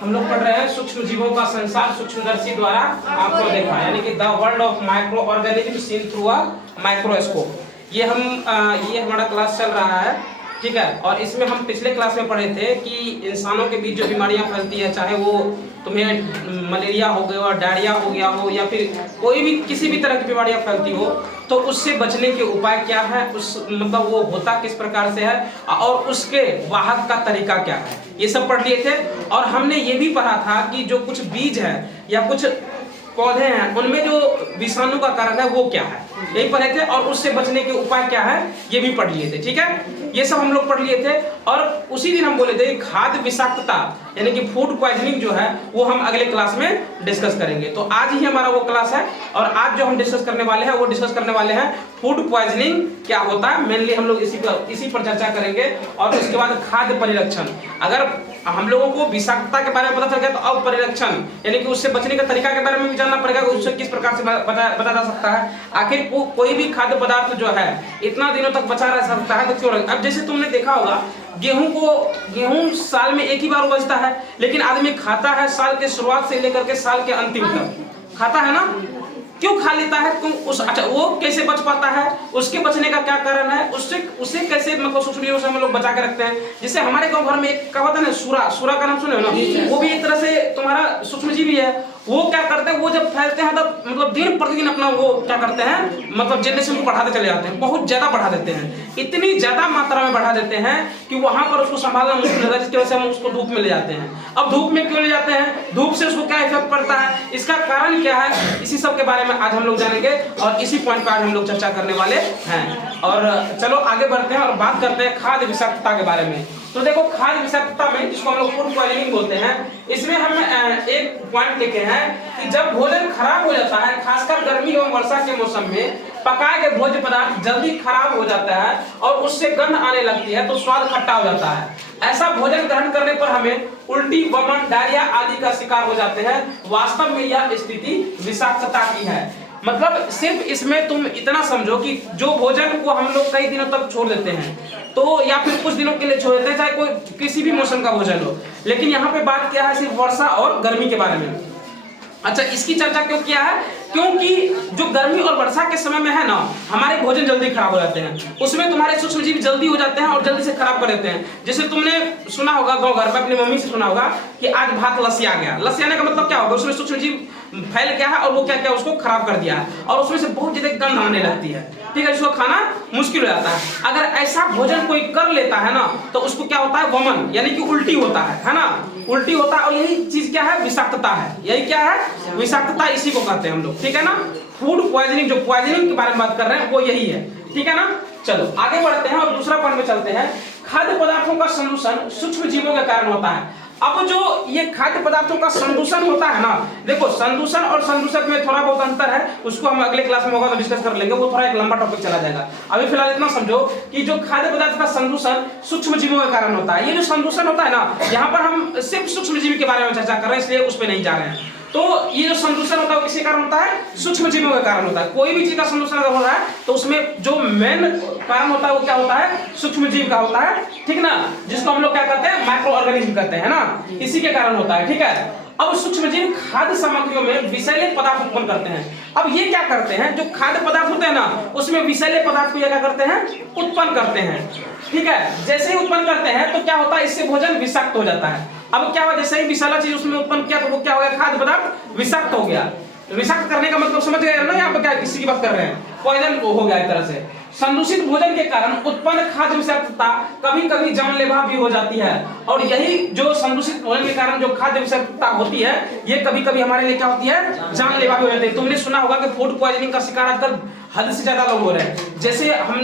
हम लोग पढ़ रहे हैं सूक्ष्म जीवों का संसार सूक्ष्मदर्शी द्वारा आंखों देखा, यानी कि the world of micro organism seen through a microscope. ये हमारा क्लास चल रहा है, ठीक है। और इसमें हम पिछले क्लास में पढ़े थे कि इंसानों के बीच जो बीमारियां फैलती है, चाहे वो तुम्हें मलेरिया हो गया, डायरिया हो गया हो, या फिर कोई भी किसी भी तरह की बीमारियां फैलती हो, तो उससे बचने के उपाय क्या है, उस मतलब वो होता किस प्रकार से है और उसके वाहक का तरीका क्या है, ये सब पढ़ लिए थे। और हमने ये भी पढ़ा था कि जो कुछ बीज है या कुछ पौधे हैं उनमें जो विषाणु का कारण है वो क्या है, यही पढ़े थे। और उससे बचने के उपाय क्या है ये भी पढ़ लिए थे, ठीक है। ये सब हम लोग पढ़ लिए थे। और उसी दिन हम बोले थे खाद्य विषाक्तता यानी कि फूड पॉइजनिंग जो है वो हम अगले क्लास में डिस्कस करेंगे। तो आज ही हमारा वो क्लास है और आज जो हम डिस्कस करने वाले हैं वो डिस्कस करने वाले हैं फूड पॉइजनिंग क्या होता है। मेनली हम लोग इसी पर चर्चा करेंगे। और उसके बाद खाद्य परिरक्षण, अगर हम लोगों को विषाक्तता के बारे में पता चल गया तो अब परिरक्षण यानी कि उससे बचने के तरीका के बारे में भी जानना पड़ेगा, उससे किस प्रकार से बचा जा सकता है। आखिर कोई भी खाद्य पदार्थ जो है इतना दिनों तक बचा रह सकता है तो क्यों। अब जैसे तुमने देखा होगा गेहूं साल में एक ही बार उपजता है, लेकिन आदमी खाता है साल के शुरुआत से लेकर के साल के अंतिम तक खाता है ना। क्यों खा लेता है, क्यों अच्छा वो कैसे बच पाता है, उसके बचने का क्या कारण है, उसे कैसे मतलब सूक्ष्म जीवों से हम लोग बचा के रखते हैं। जैसे हमारे गांव घर में एक कहावत है ना, सूरा का नाम सुने हो ना, वो भी एक तरह से तुम्हारा सूक्ष्म जीवी है। वो क्या करते हैं, वो जब फैलते हैं तब मतलब दिन प्रतिदिन अपना वो क्या करते हैं मतलब जनरेशन को बढ़ाते चले जाते हैं, बहुत ज्यादा बढ़ा देते हैं, इतनी ज्यादा मात्रा में बढ़ा देते हैं कि वहां पर उसको संभालना मुश्किल होता है, जिसकी वजह से हम उसको धूप में ले जाते हैं। अब धूप में क्यों ले जाते हैं, धूप से उसको क्या इफेक्ट पड़ता है, इसका कारण क्या है, इसी सब के बारे में आज हम लोग जानेंगे और इसी पॉइंट पर आज हम लोग चर्चा करने वाले हैं। और चलो आगे बढ़ते हैं और बात करते हैं खाद्य विषाक्तता के बारे में। तो देखो खाद्य विषाक्तता में जिसको हम लोग फूड पॉइजनिंग बोलते हैं, इसमें हम एक पॉइंट लिखे हैं कि जब भोजन खराब हो जाता है, खासकर गर्मी एवं वर्षा के मौसम में पकाए गए भोज्य पदार्थ जल्दी खराब हो जाता है और उससे गंध आने लगती है तो स्वाद खट्टा हो जाता है। ऐसा भोजन ग्रहण करने पर हमें उल्टी, वमन, डायरिया आदि का शिकार हो जाते हैं। वास्तव में यह स्थिति विषाक्तता की है। मतलब सिर्फ इसमें तुम इतना समझो कि जो भोजन को हम लोग कई दिनों तक छोड़ देते हैं तो या फिर कुछ दिनों के लिए छोड़ देते हैं, चाहे कोई किसी भी मौसम का भोजन हो, लेकिन यहाँ पे बात क्या है सिर्फ वर्षा और गर्मी के बारे में। अच्छा, इसकी चर्चा क्यों किया है, क्योंकि जो गर्मी और वर्षा के समय में है ना, हमारे भोजन जल्दी खराब हो जाते हैं, उसमें तुम्हारे सूक्ष्मजीव जल्दी हो जाते हैं और जल्दी से खराब कर देते हैं। जैसे तुमने सुना होगा गाँव घर में अपनी मम्मी से सुना होगा कि आज भात लसिया गया। लसियाने का मतलब क्या होगा, उसमें सूक्ष्मजीव फैल गया है और वो क्या क्या उसको खराब कर दिया है और उसमें से बहुत ज्यादा गंध आने लगती है, ठीक है, इसको खाना मुश्किल हो जाता है। अगर ऐसा भोजन कोई कर लेता है ना तो उसको क्या होता है, वमन यानी कि उल्टी होता है ना, उल्टी होता है। और यही चीज क्या है, विषाक्तता है। यही क्या है, विषाक्तता, इसी को कहते हैं हम लोग, ठीक है ना। फूड पॉइजनिंग, जो पॉइजनिंग के बारे में बात कर रहे हैं वो यही है, ठीक है ना। चलो आगे बढ़ते हैं और दूसरा पॉइंट में चलते हैं। खाद्य पदार्थों का संदूषण सूक्ष्म जीवों के कारण होता है। अब जो ये खाद्य पदार्थों का संदूषण होता है ना, देखो संदूषण और संदूषक में थोड़ा बहुत अंतर है, उसको हम अगले क्लास में होगा तो डिस्कस कर लेंगे, वो थोड़ा एक लंबा टॉपिक चला जाएगा। अभी फिलहाल इतना समझो कि जो खाद्य पदार्थ का संदूषण सूक्ष्म जीवों के कारण होता है। ये जो संदूषण होता है ना, यहाँ पर हम सिर्फ सूक्ष्म जीवी के बारे में चर्चा कर रहे हैं, इसलिए उस पर नहीं जा रहे हैं। तो ये जो संदूषण होता है वो किसके कारण होता है, सूक्ष्म जीवों के कारण होता है। कोई भी चीज का संदूषण अगर हो रहा है तो उसमें जो मेन कारण होता है वो क्या होता है, सूक्ष्म जीव का होता है, ठीक ना, जिसको हम लोग क्या कहते हैं, माइक्रो ऑर्गेनिज्म कहते हैं ना, इसी के कारण होता है, ठीक है। अब सूक्ष्मजीव खाद्य सामग्रियों में विषैले पदार्थ उत्पन्न करते हैं। अब ये क्या करते हैं, जो खाद्य पदार्थ होते हैं ना उसमें विषैले पदार्थ को ये क्या करते हैं, उत्पन्न करते हैं, ठीक है। जैसे ही उत्पन्न करते हैं तो क्या होता है, इससे भोजन विषाक्त हो जाता है। अब क्या हुआ, जैसे ही विषैला चीज उसमें उत्पन्न किया तो वो क्या हो गया, खाद्य पदार्थ विषाक्त हो गया। विषाक्त करने का मतलब समझ गए ना, यहाँ पे क्या किसी की बात कर रहे हैं, पॉइजन हो गया एक तरह से। संदूषित भोजन के कारण उत्पन्न खाद्य विषाक्तता कभी कभी जानलेवा भी हो जाती है। और यही जो संदूषित भोजन के कारण जो खाद्य विषाक्तता होती है ये कभी कभी हमारे लिए क्या होती है, जानलेवा भी हो जाती है। तुमने सुना होगा कि फूड पॉइजनिंग का शिकार आजकल हद से ज्यादा लोग हो रहे हैं। जैसे हम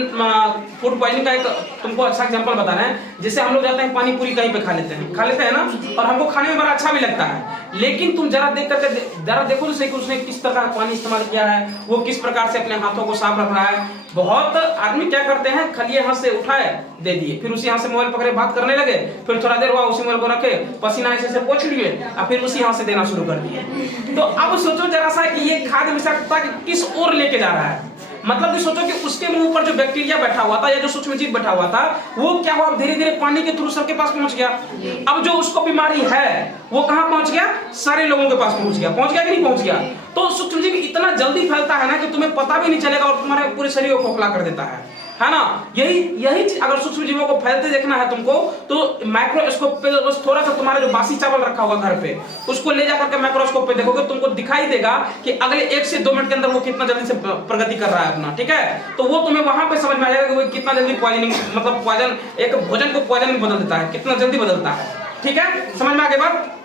फूड पॉइजनिंग का एक तुमको अच्छा एग्जांपल बता रहे हैं। जैसे हम लोग जाते हैं पानी पूरी कहीं पे खा लेते हैं ना, और हमको खाने में बड़ा अच्छा भी लगता है, लेकिन तुम जरा देखो तो सही कि उसने किस तरह का पानी इस्तेमाल किया है, वो किस प्रकार से अपने हाथों को साफ रख रहा है। बहुत आदमी क्या करते हैं, खलिए हाथ से उठाए दे दिए, फिर उसी हाथ से मोबाइल पकड़े बात करने लगे, फिर थोड़ा देर हुआ उसी मोबाइल को रखे, पसीना ऐसे पोंछ लिए और फिर उसी हाथ से देना शुरू कर दिए। तो अब सोचो जरा सा कि ये खाद्य विषाक्तता किस ओर लेके जा रहा है। मतलब कि सोचो कि उसके मुंह पर जो बैक्टीरिया बैठा हुआ था या जो सूक्ष्म जीव बैठा हुआ था वो क्या हुआ, धीरे धीरे पानी के थ्रू सबके पास पहुंच गया। अब जो उसको बीमारी है वो कहां पहुंच गया, सारे लोगों के पास पहुंच गया कि नहीं पहुंच गया। तो सूक्ष्म जीव इतना जल्दी फैलता है ना कि तुम्हें पता भी नहीं चलेगा और तुम्हारे पूरे शरीर को खोखला कर देता है ना। यही अगर सूक्ष्म जीवों को फैलते देखना है तुमको तो माइक्रोस्कोप पे थोड़ा सा तुम्हारा जो बासी चावल रखा होगा घर पे उसको ले जाकर के माइक्रोस्कोप पे देखोगे, तुमको दिखाई देगा कि अगले 1 से 2 मिनट के अंदर वो कितना जल्दी से प्रगति कर रहा है अपना, ठीक है। तो वो तुम्हें वहां पे समझ में आ जाएगा कि वो कितना जल्दी पॉइजनिंग, मतलब पॉइजन, एक भोजन को पॉइजन में बदल देता है, कितना जल्दी बदलता है, ठीक है। समझ में आ गई बात?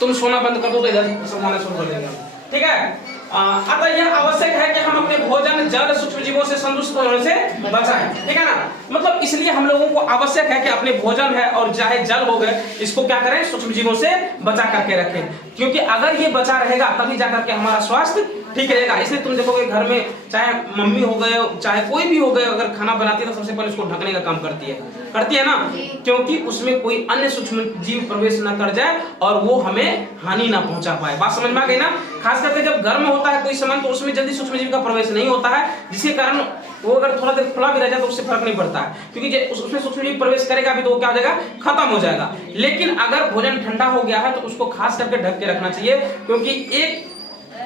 तुम सोना बंद कर दो तो इधर समझाना शुरू कर देंगे, ठीक है। अतः यह आवश्यक है कि हम अपने भोजन, जल, सूक्ष्म जीवों से संदूषित होने से बचाएं, ठीक है ना। मतलब इसलिए हम लोगों को आवश्यक है कि अपने भोजन है और चाहे जल हो गए इसको क्या करें, सूक्ष्म जीवों से बचा करके रखें, क्योंकि अगर ये बचा रहेगा तभी जाकर के हमारा स्वास्थ्य ठीक रहेगा। इसलिए तुम देखोगे घर में चाहे मम्मी हो गए चाहे कोई भी हो गए, अगर खाना बनाती है तो सबसे पहले उसको ढकने का काम करती है ना, क्योंकि उसमें कोई अन्य सूक्ष्म जीव प्रवेश न कर जाए और वो हमें हानि ना पहुंचा पाए। बात समझ में आ गई ना। खास करके जब गर्म होता है कोई सामान तो उसमें जल्दी सूक्ष्म जीव का प्रवेश नहीं होता है, जिसके कारण वो अगर थोड़ा देर खुला भी रह जाए तो उससे फर्क नहीं पड़ता है, क्योंकि उसमें सूक्ष्म जीव प्रवेश करेगा भी तो वो क्या हो जाएगा, खत्म हो जाएगा। लेकिन अगर भोजन ठंडा हो गया है तो उसको खास करके ढक के रखना चाहिए, क्योंकि एक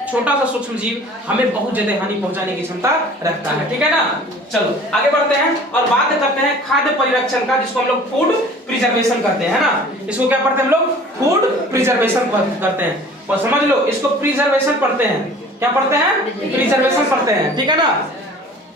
छोटा सा सूक्ष्म जीव हमें बहुत ज्यादा हानि पहुंचाने की क्षमता रखता है, ठीक है ना। चलो आगे बढ़ते हैं और बात करते हैं खाद्य परिरक्षण का, जिसको हम लोग फूड प्रिजर्वेशन करते हैं ना। इसको क्या पढ़ते हैं हम लोग, फूड प्रिजर्वेशन करते हैं। और समझ लो इसको प्रिजर्वेशन पढ़ते हैं, क्या पढ़ते हैं, प्रिजर्वेशन पढ़ते हैं, ठीक है ना।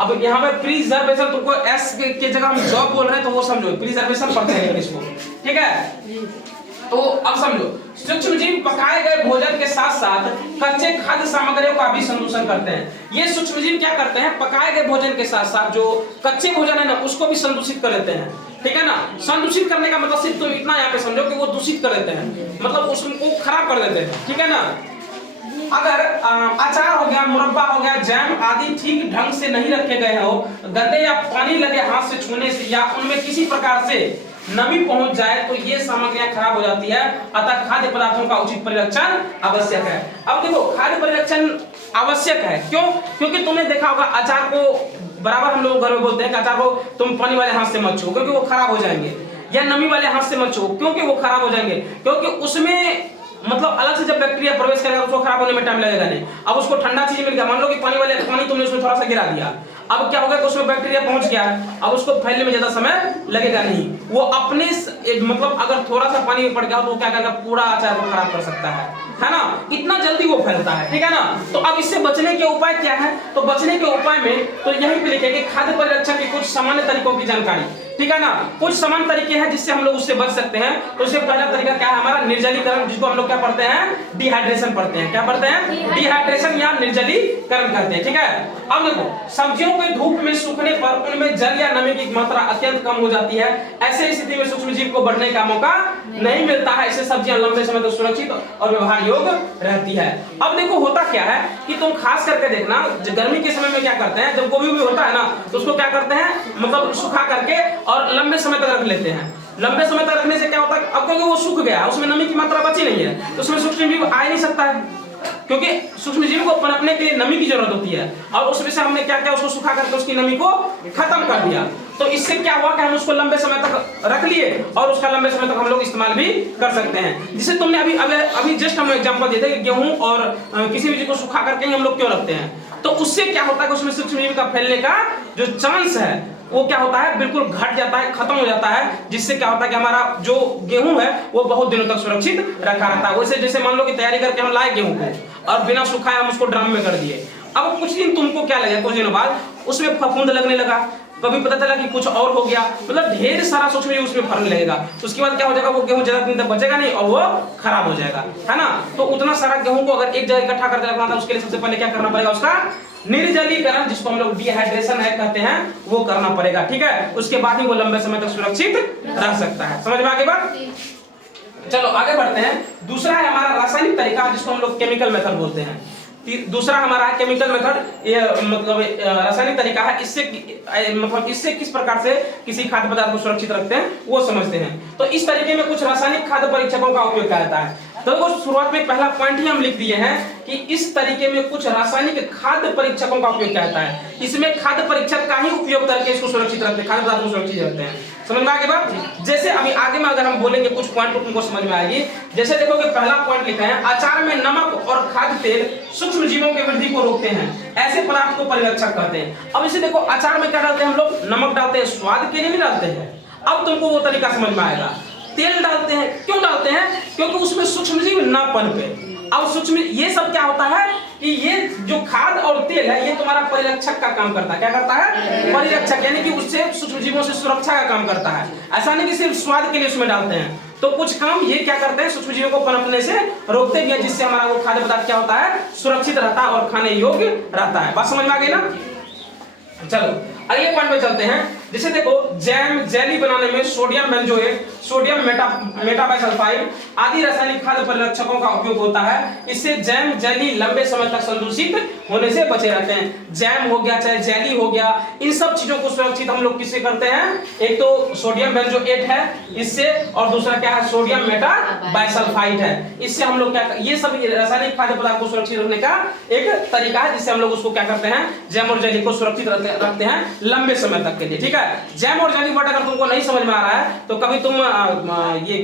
अब यहाँ पे प्रिजर्वेशन तुमको एस के जगह हम जॉब बोल रहे हैं तो वो समझो, प्रिजर्वेशन पढ़ते हैं इसको, ठीक है। तो अब समझो सूक्ष्म जीव पकाए गए भोजन के साथ साथ कच्चे खाद्य सामग्रियों का भी संदूषण करते हैं। ये सूक्ष्म जीव क्या करते हैं, पकाए गए भोजन के साथ साथ जो कच्चे भोजन है ना उसको भी संदूषित कर देते हैं, ठीक है ना। संदूषित करने का मतलब सिर्फ तुम इतना यहाँ पे समझो कि वो दूषित कर देते हैं, मतलब उसको खराब कर देते हैं, ठीक है ना। अगर अचार हो गया, मुरब्बा हो गया, जैम आदि ठीक ढंग से नहीं रखे गए हो, गंदे या पानी लगे हाथ से छूने से या उनमें किसी प्रकार से नमी पहुंच जाए तो ये सामग्रियां खराब हो जाती है। अतः खाद्य पदार्थों का उचित परिरक्षण आवश्यक है। अब देखो खाद्य परिरक्षण आवश्यक है क्यों, क्योंकि तुमने देखा होगा अचार को बराबर हम लोग घर में बोलते हैं कि अचार को तुम पानी वाले हाथ से मत छुओ क्योंकि वो खराब हो जाएंगे, या नमी वाले हाथ से मत छुओ क्योंकि वो खराब हो जाएंगे, क्योंकि उसमें मतलब अलग से जब बैक्टीरिया प्रवेश करेगा उसको खराब होने में टाइम लगेगा नहीं। अब उसको ठंडा चीज मिल गया, मान लो कि पानी तुमने उसमें थोड़ा सा गिरा दिया, अब क्या होगा कि उसमें बैक्टीरिया पहुंच गया है, अब उसको फैलने में ज्यादा समय लगेगा नहीं। वो अपने मतलब अगर थोड़ा सा पानी में पड़ गया तो वो क्या करेगा, पूरा अचार को खराब कर सकता है ना, इतना जल्दी वो फैलता है, ठीक है ना। तो अब इससे बचने के उपाय क्या है, तो बचने के उपाय में तो यहीं पे लिखे कि खाद्य परिरक्षण के कुछ सामान्य तरीकों की जानकारी, ठीक है ना। कुछ सामान्य तरीके हैं जिससे हम लोग उससे बच सकते हैं। तो उससे पहला तरीका क्या है हमारा, निर्जलीकरण, जिसको हम लोग क्या पढ़ते हैं, डिहाइड्रेशन पढ़ते हैं। क्या पढ़ते हैं, डिहाइड्रेशन या निर्जलीकरण करते हैं, ठीक है। अब देखो सब्जियों के धूप में सूखने पर उनमें जल या नमी की मात्रा अत्यंत कम हो जाती है, ऐसे स्थिति में सूक्ष्म जीव को बढ़ने का मौका नहीं मिलता है, इससे सब्जियां लंबे समय तक सुरक्षित और व्यवहार योग्य रहती है। अब देखो होता क्या है कि तुम खास करके देखना गर्मी के समय में क्या करते हैं, जब गोभी भी होता है ना तो उसको क्या करते हैं, मतलब सुखा करके और लंबे समय तक रख लेते हैं। लंबे समय तक रखने से क्या होता है, अब क्योंकि वो सूख गया, उसमें नमी की मात्रा बची नहीं है, तो उसमें सूक्ष्म जीव आ ही नहीं सकता है, क्योंकि सूक्ष्म जीव को पनपने के लिए नमी की जरूरत होती है। और उसमें से हमने क्या किया, उसको सुखा करके उसकी नमी को खत्म कर दिया। तो इससे क्या हुआ कि हम उसको लंबे समय तक रख लिए और उसका लंबे समय तक हम लोग इस्तेमाल भी कर सकते हैं। जिसे तुमने अभी जस्ट हम एग्जांपल दिए थे कि गेहूं और किसी भी चीज को सुखा करके ही हम लोग क्यों रखते हैं, तो उससे क्या होता है कि उसमें सूक्ष्म जीव का फैलने का जो चांस है वो क्या होता है, बिल्कुल घट जाता है, खत्म हो जाता है, जिससे क्या होता है कि हमारा जो गेहूं है वो बहुत दिनों तक सुरक्षित रखा रहता है। वैसे जैसे मान लो कि तैयारी करके हम लाए गेहूं को और बिना सुखाए हम उसको ड्रम में कर दिए, अब कुछ दिन तुमको क्या लगा, कुछ दिनों बाद उसमें फफूंद लगने लगा, कभी पता चला कि कुछ और हो गया, मतलब ढेर सारा सूक्ष्म जीव उसमें फरने लगेगा। उसके बाद क्या हो जाएगा, वो गेहूं ज्यादा दिन तक बचेगा नहीं और वो खराब हो जाएगा, है ना। तो उतना सारा गेहूं को अगर एक जगह इकट्ठा करके रखना था, उसके लिए सबसे पहले क्या करना पड़ेगा, उसका निर्जलीकरण, जिसको हम लोग डिहाइड्रेशन है कहते हैं, वो करना पड़ेगा, ठीक है। उसके बाद ही वो लंबे समय तक सुरक्षित रह सकता है। समझ में आ गई बात। चलो आगे बढ़ते हैं। दूसरा है हमारा रासायनिक तरीका, जिसको हम लोग केमिकल मेथड बोलते हैं। दूसरा हमारा है केमिकल मेथड, ये मतलब रासायनिक तरीका है। इससे किस प्रकार से किसी खाद्य पदार्थ को सुरक्षित रखते हैं वो समझते हैं। तो इस तरीके में कुछ रासायनिक खाद्य परीक्षकों का उपयोग किया जाता है। तो देखो शुरुआत में पहला पॉइंट ही हम लिख दिए हैं कि इस तरीके में कुछ रासायनिक खाद्य परीक्षकों का उपयोग किया जाता है। इसमें खाद्य परीक्षक का ही उपयोग करके इसको सुरक्षित रखते हैं, खाद्य पदार्थ को सुरक्षित रखते हैं। समझ में आ गई बात? जैसे अभी आगे में अगर हम बोलेंगे कुछ पॉइंट तुमको समझ में आएगी। जैसे देखो कि पहला पॉइंट लिखा है, अचार में नमक और खाद्य तेल सूक्ष्म जीवों की वृद्धि को रोकते हैं, ऐसे पदार्थ को परिरक्षक कहते हैं। अब इसे देखो, अचार में क्या डालते हैं हम लोग? नमक डालते हैं, स्वाद के लिए नहीं डालते हैं। अब तुमको वो तरीका समझ में आएगा। तेल डालते हैं, क्यों डालते हैं? क्योंकि उसमें सूक्ष्म जीव ना पनपे। अब सूक्ष्म ये सब क्या होता है कि ये जो खाद और तेल है ये तुम्हारा परिरक्षक का काम करता है। क्या करता है? परिरक्षक, यानी कि उससे सूक्ष्म जीवों से सुरक्षा का काम करता है। ऐसा नहीं कि सिर्फ स्वाद के लिए उसमें डालते हैं। तो कुछ काम ये क्या करते हैं, सूक्ष्म जीवों को पनपने से रोकते भी हैं, जिससे हमारा वो खाद्य पदार्थ क्या होता है, सुरक्षित रहता है और खाने योग्य रहता है। बात समझ में आ गई ना? चलो अगले पॉइंट पे चलते हैं। जैसे देखो, जैम जेली बनाने में सोडियम बेंजोएट, सोडियम मेटाबाइसल्फाइड आदि रासायनिक खाद्य परिरक्षकों का उपयोग होता है। इससे जैम जेली लंबे समय तक संदूषित होने से बचे रहते हैं। जैम हो गया चाहे जेली हो गया, इन सब चीजों को सुरक्षित हम लोग किससे करते हैं? एक तो सोडियम बेंजोएट है इससे, और दूसरा क्या है? सोडियम मेटाबाइसल्फाइड है। इससे हम लोग क्या, ये सब रासायनिक खाद्य पदार्थ को सुरक्षित रखने का एक तरीका है, जिससे हम लोग उसको क्या करते हैं, जैम और जेली को सुरक्षित रखते हैं लंबे समय तक के लिए। ठीक है, जैम और जेली वर्ड अगर तुमको नहीं समझ में आ रहा है तो कभी तुम ये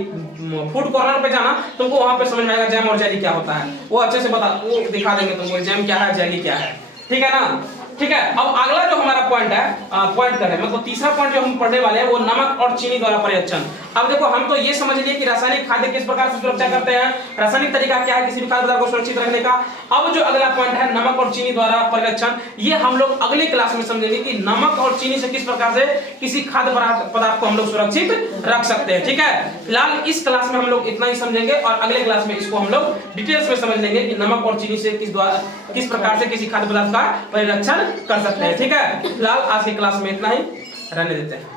फूड कॉर्नर पे जाना, तुमको वहां पे समझ में आएगा जैम और जेली क्या होता है। वो अच्छे से वो दिखा देंगे तुमको जैम क्या है, जेली क्या है। ठीक है ना? ठीक है, अब अगला जो हमारा पॉइंट है, पॉइंट करें मतलब तीसरा पॉइंट जो हम पढ़ने वाले हैं वो नमक और चीनी द्वारा परिरक्षण। अब देखो, हम तो ये समझ लिए कि रासायनिक खाद्य किस प्रकार से सुरक्षा करते हैं, रासायनिक तरीका क्या है किसी भी खाद्य पदार्थ को सुरक्षित रखने का। अब जो अगला पॉइंट है नमक और चीनी द्वारा परिरक्षण, ये हम लोग अगली क्लास में समझेंगे कि नमक और चीनी से किस प्रकार से किसी खाद्य पदार्थ को हम लोग सुरक्षित रख सकते हैं। ठीक है, फिलहाल इस क्लास में हम लोग इतना ही समझेंगे और अगले क्लास में इसको हम लोग डिटेल्स में समझ लेंगे कि नमक और चीनी से किस प्रकार से किसी खाद्य पदार्थ का परिरक्षण कर सकते हैं। ठीक है, फिलहाल आज की क्लास में इतना ही रहने देते हैं।